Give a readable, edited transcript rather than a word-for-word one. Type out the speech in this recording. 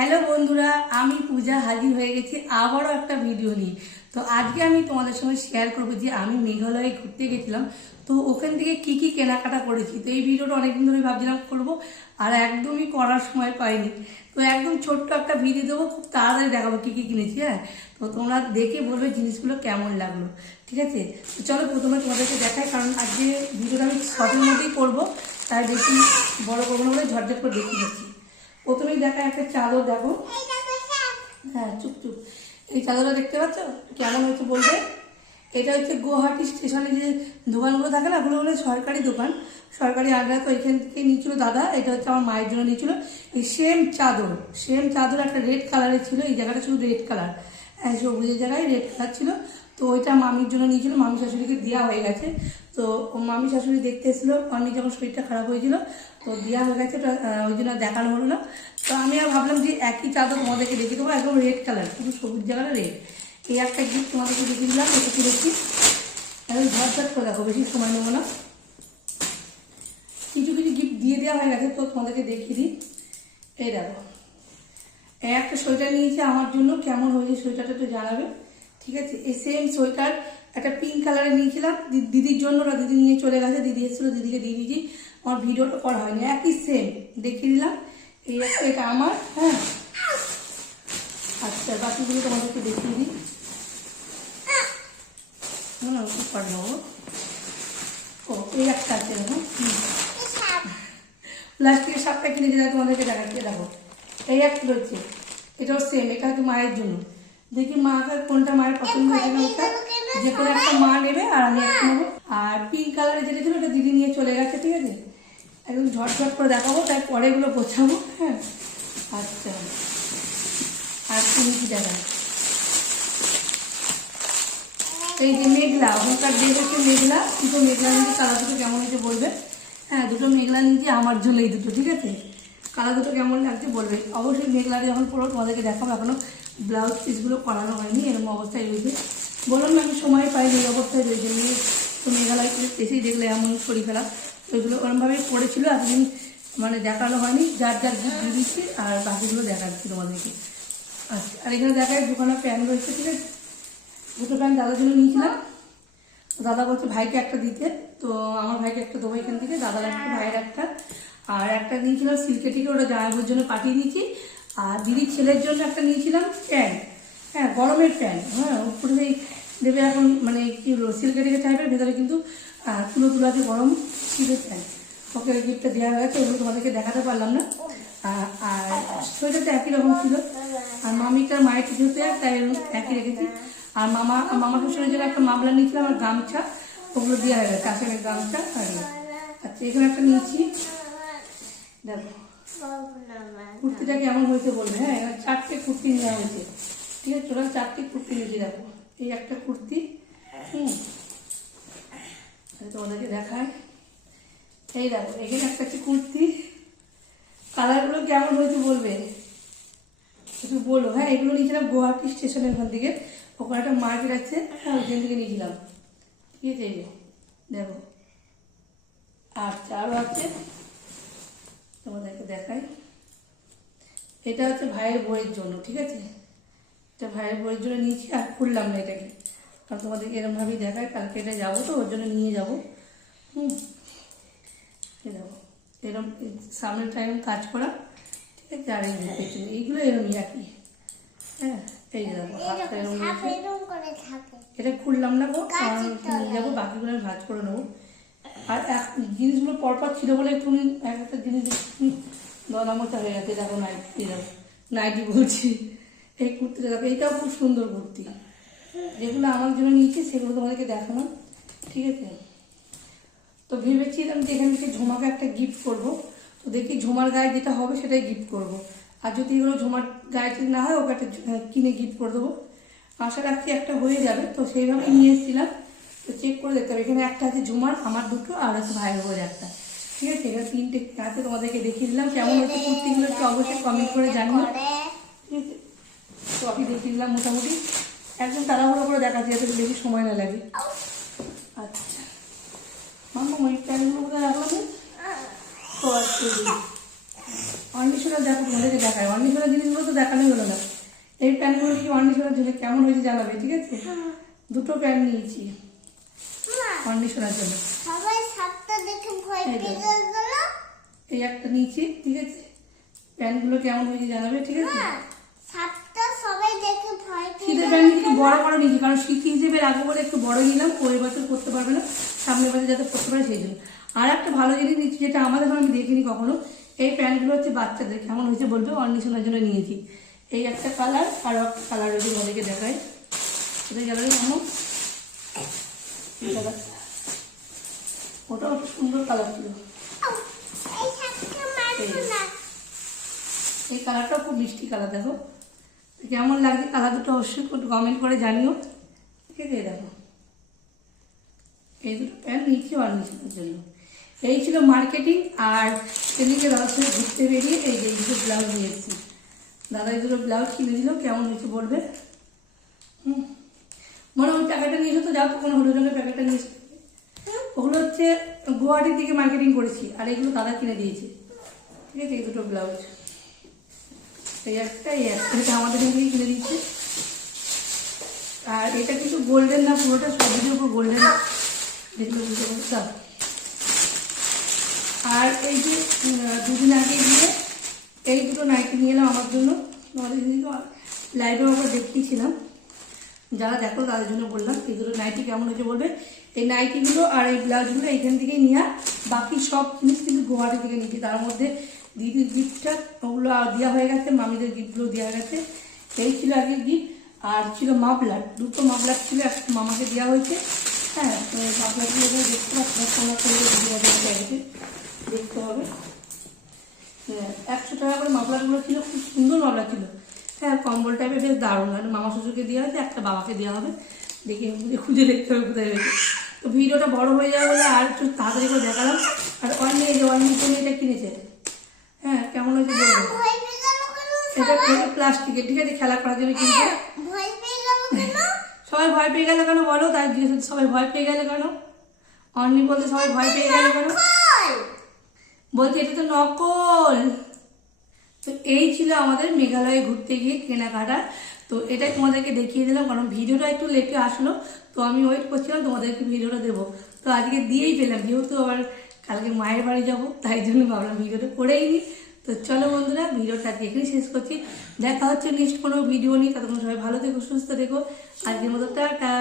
Hello বন্ধুরা, আমি পূজা হাজির হয়ে গেছি আবারও একটা ভিডিও নিয়ে। তো আজকে আমি তোমাদের সঙ্গে শেয়ার করবো যে আমি মেঘালয়ে ঘুরতে গেছিলাম, তো ওখান থেকে কি কি কেনাকাটা করেছি। তো এই ভিডিওটা অনেকদিন ধরে ভাবছিলাম করবো, আর একদমই করার সময় পাইনি। তো একদম ছোট্ট একটা ভিডিও দেবো, খুব তাড়াতাড়ি দেখাবো কি কি কিনেছি। হ্যাঁ, তো তোমরা দেখে বলবে জিনিসগুলো কেমন লাগলো, ঠিক আছে? তো চলো প্রথমে তোমাদেরকে দেখাই, কারণ আজকে ভিডিওটা আমি শর্টের মধ্যেই করবো, তাই বেশি বড় করবো না বলে ঝটঝট করে দেখিয়ে দিচ্ছি। প্রথমেই দেখা একটা চাদর, দেখো। হ্যাঁ, চুপ চুপ। এই চাদরটা দেখতে পাচ্ছ কেমন হয়েছে বলবে? এটা হচ্ছে গুয়াহাটি স্টেশনে যে দোকানগুলো থাকে না, ওগুলো হলো সরকারি দোকান, সরকারি আন্ডারে। তো এখান থেকে নিয়েছিল দাদা, এটা হচ্ছে আমার মায়ের জন্য নিয়েছিল। এই সেম চাদর একটা রেড কালারের ছিল, এই জায়গাটা শুধু রেড কালার, হ্যাঁ সবুজের জায়গায় রেড কালার ছিল। তো ওইটা মামির জন্য নিয়েছিল, মামি শাশুড়িকে দেওয়া হয়ে গেছে। তো মামি শাশুড়ি দেখতে এসেছিলো, অনেক যখন শরীরটা খারাপ হয়েছিল, তো দেওয়া হয়ে গেছে, ওই জন্য দেখানো হলো না। তো আমি আর ভাবলাম যে একই চাদর তোমাদেরকে দেখিয়ে দেবো, একদম রেড কালার, শুধু সবুজ জায়গাটা রেড। এই একটা গিফট তোমাদেরকে দেখিয়ে দিলাম, এটা কিনেছি। এখন ঝটঝট করে দেখো, বেশি সময় নেবো না। কিছু কিছু গিফট দিয়ে দেওয়া হয়ে গেছে, তো তোমাদেরকে দেখিয়ে দিই। এই দেখো, একটা সোয়েটার নিয়েছি আমার জন্য, কেমন হয়েছে সোয়েটারটা তো জানাবে, ঠিক আছে? এই সেম সোয়েটার একটা পিঙ্ক কালারে নিয়েছিলাম দিদির জন্য, ওরা দিদি নিয়ে চলে গেছে, দিদি এসেছিলো, দিদিকে দিয়ে দিয়েছি। আমার ভিডিওটা করা হয়নি, একই সেম দেখিয়ে দিলাম। এই একটা, এটা আমার। হ্যাঁ, আচ্ছা বাকিগুলো তোমাদেরকে দেখিয়ে দিই। না খুব পারবো। ও এই একটা আছে, হ্যাঁ প্লাস্টিকের সাপটা কিনে যেটা তোমাদেরকে দেখাচ্ছি, দেখো এই একটা রয়েছে, এটাও সেম, এটা হচ্ছে মায়ের জন্য। দেখি মাকে কোনটা মায়ের পছন্দ হয়েছে না, ওটা যে কোনো একটা মা নেবে আর আমি একটা নেবো। আর পিঙ্ক কালারের যেটা ছিল ওটা দিদি নিয়ে চলে গেছে, ঠিক আছে? একদম ঝটঝট করে দেখাবো, তাই পরে এগুলো গোছাবো। হ্যাঁ, আচ্ছা আর তুমি কি দেখায়? এই যে মেঘলা, ওখানকার ড্রেস হচ্ছে মেঘলা, দুটো মেঘলা নিয়েছি, কালার দুটো কেমন হয়েছে বলবে। হ্যাঁ, দুটো মেঘলা নিয়েছি আমার জন্য, এই দুটো, ঠিক আছে? কালার দুটো কেমন লাগছে বলবে অবশ্যই। মেঘলাটা যখন পড়ো তোমাদেরকে দেখাবো, এখনো ব্লাউজ পিসগুলো করানো হয়নি, এরকম অবস্থায় রয়েছে। বললাম না আমি সময় পাইনি, এই অবস্থায় রয়েছে। মেয়ে তো মেঘালয় এসেই দেখলে এমন শরীর খারাপ, ওইগুলো ওরমভাবেই পড়েছিল, এতদিন মানে দেখানো হয়নি। যার যার গিফট দিয়ে দিচ্ছি, আর বাকিগুলো দেখাচ্ছি তোমাদেরকে। আচ্ছা, আর এখানে দেখায় দুখানা প্যান্ট রয়েছে, ঠিক আছে? দুটো প্যান্ট দাদার জন্য নিয়েছিলাম, দাদা বলছে ভাইকে একটা দিতে, তো আমার ভাইকে একটা দেবো এখান থেকে, দাদার একটা, ভাইয়ের একটা। আর একটা নিয়েছিলাম সিল্কেটিকে, ওটা জামাইয়ের জন্য পাঠিয়ে দিয়েছি। আর দিদির ছেলের জন্য একটা নিয়েছিলাম প্যান্ট, হ্যাঁ গরমের প্যান্ট, হ্যাঁ উপরে দেবে এখন, মানে কি সিল্কেটিকে টাইপের, ভেতরে কিন্তু তুলো তুলো আছে, গরম শীতের প্যান্ট। ওকে ওই গিফটটা দেওয়া হয়ে গেছে, ওগুলো তোমাদেরকে দেখাতে পারলাম না। আর সোয়েটারটা একই রকম ছিল, আর মামিটার মায়ের কিছুতে তাই একই রেখেছি। আর মামা শ্বশুরের জন্য একটা মামলা নিয়েছিলাম, আর গামছা, ওগুলো দেওয়া হয়ে গেছে, কাশের গামছা। আচ্ছা এখানে একটা নিয়েছি, দেখো কুর্তিটা কেমন হয়েছে বলবে। হ্যাঁ, এখানে 4টে কুর্তি নেওয়া হয়েছে, ঠিক আছে? টোটাল 4টে কুর্তি নিয়েছি। দেখো এই একটা কুর্তি, তোমাদেরকে দেখায়। এই দেখো এখানে একটা হচ্ছে কুর্তি, কালারগুলো কেমন হয়েছে বলবে একটু বলো। হ্যাঁ, এগুলো নিয়েছিলাম গুয়াহাটি স্টেশনের ওখান থেকে, ওখানে একটা মার্কেট আছে, হ্যাঁ ওখান থেকে নিয়েছিলাম, ঠিক আছে? এই দেখো। আচ্ছা আরও আছে, তোমাদেরকে দেখাই। এটা হচ্ছে ভাইয়ের বইয়ের জন্য, ঠিক আছে? এটা ভাইয়ের বইয়ের জন্য নিয়েছি, আর খুললাম না এটাকে, কারণ তোমাদেরকে এরমভাবেই দেখায়। কালকে এটা যাবো, তো ওর জন্য নিয়ে যাবো। এই দেখো এরকম সামনের টাইম কাজ করা, ঠিক আছে? আর পেছনে এইগুলো এরকমই একই। হ্যাঁ, এই দেখো হাতটা এরকম, এটা খুললাম না গো, নিয়ে যাবো, বাকিগুলো আমি ভাজ করে নেবো। আর জিনিসগুলো পরপর ছিল বলে একটু একটা জিনিস দলামতা হয়ে গেছে। দেখো নাইটি, দেখো নাইটি বলছি, এই কুর্তিটা দেখো, এইটাও খুব সুন্দর কুর্তি। যেগুলো আমার জন্য নিয়েছি সেগুলো তোমাদেরকে দেখানো, ঠিক আছে? তো ভেবেছিলাম যে এখান থেকে ঝুমাকে একটা গিফট করবো, তো দেখি ঝুমার গায়ে যেটা হবে সেটাই গিফট করব। আর যদি এগুলো ঝুমার গায়ে যদি না হয়, ওকে একটা কিনে গিফট করে দেবো। আশা রাখছি একটা হয়ে যাবে, তো সেইভাবে নিয়ে এসেছিলাম। তো চেক করে দেখতে হবে, এখানে একটা আছে ঝুমার, আমার দুটো, আর হচ্ছে ভাইয়ের বইয়ের একটা, ঠিক আছে? এখানে 3টে আছে, তোমাদেরকে দেখিয়ে দিলাম। কেমন হচ্ছে কুর্তিগুলো একটু অবশ্যই কমেন্ট করে জানিও, ঠিক আছে? তো আমি দেখিয়ে দিলাম মোটামুটি, একদম তাড়াহুড়ো করে দেখাচ্ছি যাতে বেশি সময় না লাগে। আচ্ছা মাম্মা ওই প্যান্টগুলো কোথায় রাখলাম? তো আজকে অন্বেষণা দেখো তোমাদেরকে দেখায়, অন্বেষণা জিনিসগুলো তো দেখানোই হলো না। এই প্যান্টগুলো কি অন্বেষণার জন্য কেমন হয়েছে জানাবে, ঠিক আছে? দুটো প্যান্ট নিয়েছি অন্বেষণার জন্য। সবাই সাতটা দেখে ভয় পেয়ে গেল। এই একটা নিয়েছি, ঠিক আছে? প্যান্টগুলো কেমন হয়েছে জানাবে, ঠিক আছে? সাতটা সবাই দেখে ভয় পেয়ে শীতের প্যান্ট একটু বড় বড় নিয়েছি, কারণ শীত হিসেবে রাখবো বলে একটু বড় নিলাম, ও এবছর করতে পারবে না, সামনের বছর যাতে করতে পারে সেই জন্য। আর একটা ভালো জিনিস নিচ্ছি যেটা আমাদের এখন আমি দেখিনি কখনো, এই প্যান্টগুলো হচ্ছে বাচ্চাদের, কেমন হয়েছে বলবে, অন্বেষণার জন্য নিয়েছি। এই একটা কালার আর একটা কালার যদি ওদেরকে দেখায়, ওদের গেল কেমন, ওটাও একটা সুন্দর কালার ছিল। এই সাতটা মারছো না। এই কালারটাও খুব মিষ্টি কালার, দেখো কেমন লাগছে কালার দুটো অবশ্যই কমেন্ট করে জানিও, ঠিক আছে? দেখো এই দুটো প্যান্ট নিচ্ছি অন্বেষণের জন্য। এই ছিল মার্কেটিং। আর সেদিকে দাদার সাথে ঘুরতে বেরিয়ে এই যে এই দুটো ব্লাউজ নিয়ে এসেছি। দাদা এই দুটো ব্লাউজ কিনে দিল, কেমন হয়েছে বলবে। মনে হয় প্যাকেটটা নিয়ে এসো তো, যাও তো কোনো হলুদ রঙের প্যাকেটটা নিয়ে এসো। ওগুলো হচ্ছে গুয়াহাটির দিকে মার্কেটিং করেছি, আর এগুলো দাদা কিনে দিয়েছে, ঠিক আছে? এই দুটো ব্লাউজ, এই একটা এটা আমাদের এখানেই কিনে দিচ্ছে। আর এটা কিন্তু গোল্ডেন না, পুরোটা সবজির উপর গোল্ডেন, যেগুলো বুঝতে পারছো। আর এই যে দুদিন আগে গিয়ে এই দুটো নাইটি নিয়ে এলাম আমার জন্য, আমাদের লাইভের ওপর দেখিয়েছিলাম, যারা দেখো তাদের জন্য বললাম। এই দুটো নাইটি কেমন হয়েছে বলবে। এই নাইটিগুলো আর এই ব্লাউজগুলো এইখান থেকেই নেওয়া, বাকি সব জিনিস কিন্তু গুয়াহাটি থেকে নিয়েছি। তার মধ্যে দিদির গিফটটা ওগুলো দেওয়া হয়ে গেছে, মামিদের গিফটগুলো দেওয়া গেছে। এই ছিল আগে গিফট, আর ছিল মাফলার, দুটো মাফলার ছিল, একটা মামাকে দেওয়া হয়েছে। হ্যাঁ, মাফলারগুলো দেখতে পাচ্ছি, তোমরা দেখতে হবে। 100 টাকা করে মাফলারগুলো ছিল, খুব সুন্দর মাফলার ছিল। হ্যাঁ, কম্বল টাইপের বেশ দারুণ। আর মামা শ্বশুরকে দেওয়া হয়েছে, একটা বাবাকে দেওয়া হবে, দেখে খুঁজে দেখতে হবে কোথায় হয়েছে। তো ভিডিওটা বড় হয়ে যাবে বলে আর একটু তাড়াতাড়ি করে দেখালাম। আর অন্য এই যে অন্য এটা কিনেছে, হ্যাঁ কেমন হয়েছে বলবো। ভয় পেয়ে গেল কেন? এটা প্লাস্টিকের, ঠিক আছে? খেলা করার জন্য কিনতে। ভয় পেয়ে গেল কেন? সবাই ভয় পেয়ে গেল কেন বলো, তাই জিজ্ঞেস, সবাই ভয় পেয়ে গেল কেন? অনলি বলতে সবাই ভয় পেয়ে গেল কেন বলছি, এটা তো নকল। তো এই ছিল আমাদের মেঘালয়ে ঘুরতে গিয়ে কেনাকাটা। তো এটাই তোমাদেরকে দেখিয়ে দিলাম, কারণ ভিডিওটা একটু লেটে আসলো, তো আমি ওয়েট করছিলাম তোমাদেরকে ভিডিওটা দেবো। তো আজকে দিয়েই পেলাম, যেহেতু আবার কালকে মায়ের বাড়ি যাবো, তাই জন্য ভাবলাম ভিডিওটা করেই নি। তো চলো বন্ধুরা, ভিডিওটা আজকে এখানেই শেষ করছি। দেখা হচ্ছে নেক্সট কোনো ভিডিও নিয়ে, ততক্ষণ সবাই ভালো থেকো, সুস্থ থেকো। আজকের মতো টাটা।